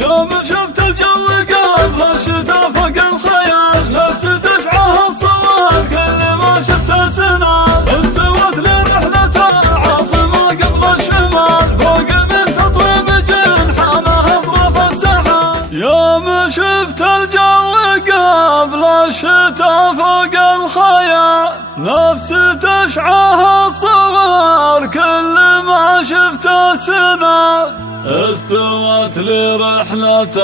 يوم شفت الجو قبل الشتا فوق الخيال، نفس تشعه الصواب كل ما شفت سنان، استوت لرحلة العاصمة قبل الشمال، فوق من تطويب جنحانها اطراف السحاب. يوم شفت الجو قبل الشتا فوق الخيال، نفس تشعه الصور كل ما شفت السناب، استوت لرحلة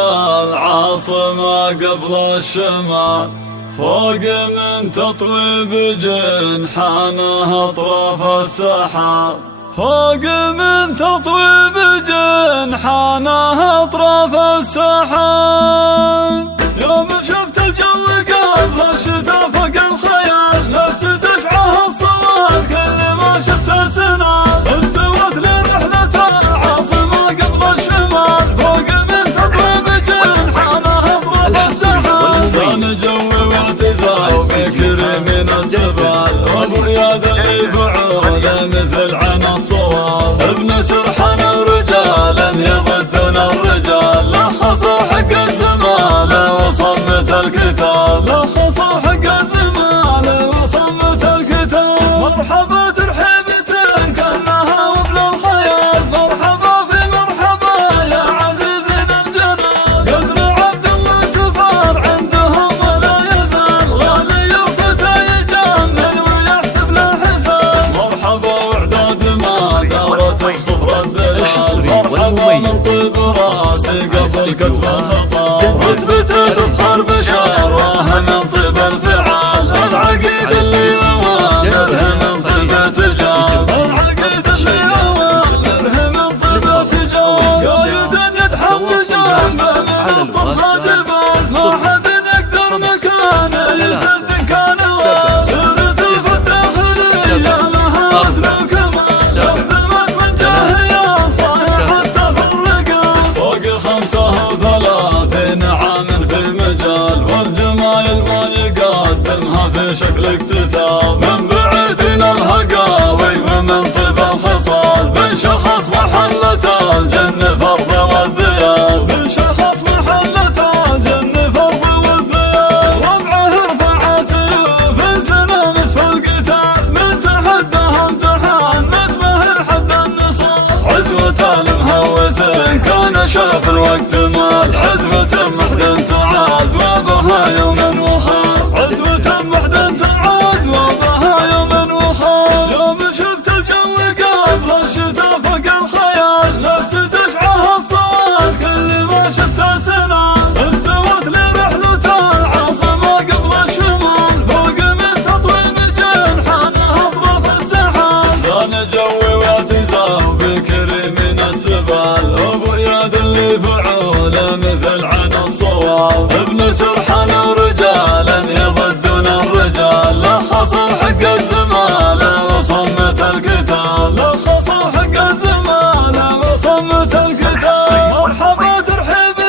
العاصمة قبل الشمال، فوق من تطويب جنحانها اطراف السحاب، فوق من تطويب جنحانها اطراف السحاب. يوم شفت الجو قبل الشتا فوق الخيال، نفس تشعه الصور كل ما شفت سنان، استوت لرحلة العاصمة قبل الشمال، فوق من تطويب جنحانها اطراف السحاب. كان جوي واعتزال وفكري من السبال، وابو رياض اللي فعوله مثل عنا الصواب، ابن سرحان ورجالا يضدون الرجال، لخصوا حق الزمالة وصمت الكتاب، لخصوا حق الزمالة وصمت الكتاب. مرحبا ترحيبة كأنها وبل الخيال، مرحبا في مرحبا يا عزيزنا الجلال، قدر عبد الله سفار عندهم ولا يزال، غالي يوصته يجمل ويحسب له حساب. مرحبا واعداد ما دارت بصفر الدلال، مرحبا من طيب راسي قبل كتب الخطاب، رتبته تبخر بشروه من طيب الفعال، العقيد اللي اوامره من طيب تجاب، العقيد اللي اوامره من طيب تجاب. قايد يتحمل جنبه من الطرح جبال، ما حد يقدر مكانه يسد كان وال، سيرته في الداخلية لها وزن وكمال، خدمت من جاهية صايح حتى في الرقاب، فوق 35 عام في المجال، والجمايل ما يقدمها في شكل اكتتاب، من بعيدين الهقاوي ومن طيب الخصال، بين شخص محلة الجن فرض والذياب، بين شخص محلة الجن فرض والذياب. ربعه ارفع سيوف تنامس في القتال، من تحدها امتحان متمهل حد النصال، عزوة المهوس كان شاف الوقت مال، عزوة محد تعاز وبها يوم وخال، عزوة محد تعاز وبها يوم وخال. يوم شفت الجو قبل الشتا فوق الخيال، نفس تشعه الصور كل ما شفت سنان، استوت لرحلة العاصمة قبل الشمال، فوق من تطويب جنحانها اطراف السحاب. كان جوي واعتزال وفكري من السبال، ابو اياد اللي فعوله مثل عنا الصواب، ابن سرحان ورجالا يضدون الرجال، لخصوا حق الزمالة وصمت الكتاب، لخصوا حق الزمالة وصمت الكتاب. مرحبا ترحيبة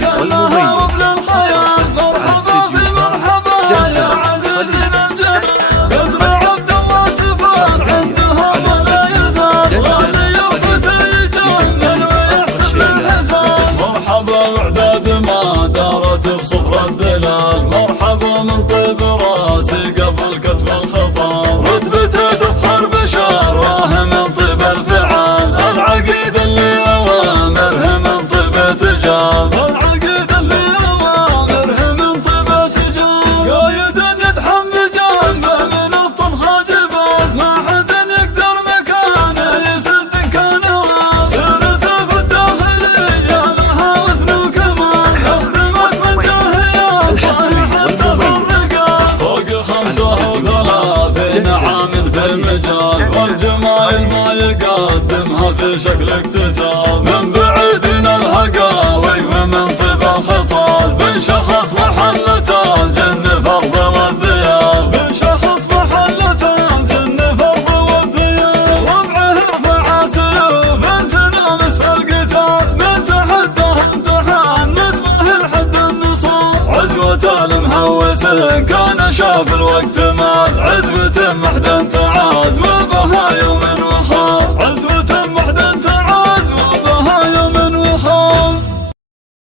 كأنها وبل الخيال، مرحبا في مرحبا يا عزيزنا الجلال، قدر عبد الله سفار عندهم ولا يزال، غالي يوصته يجمل ويحسب الحساب. مرحبا واعداد ما دارت بصفر الدلال، مرحبا من طيب راسي قبل كتب الخطاب، رتبته تبخر بشروه من طيب الفعال، العقيد اللي اوامره من طيب تجاب، العقيد اللي اوامره من طيب تجاب. قايد يتحمل جنبه من الطرح جبال، ما حد يقدر مكانه يسد كان وال، سيرته في الداخلية لها وزن وكمال، خدمت من جاهية صايح حتى في الرقاب، فوق 35 عام في المجال، والجمايل ما يقدمها في شكل اكتتاب، من بعيدين الهقاوي ومن طيب الخصال، بين شخص محلة الجن فرض والذياب، بين شخص محلة الجن فرض والذياب. ربعه ارفع سيوف تنامس في القتال، من تحدها امتحان متمهل حد النصال، عزوة المهوس كان شاف الوقت مال، عزوة محد تعاز وبها يوم وخال.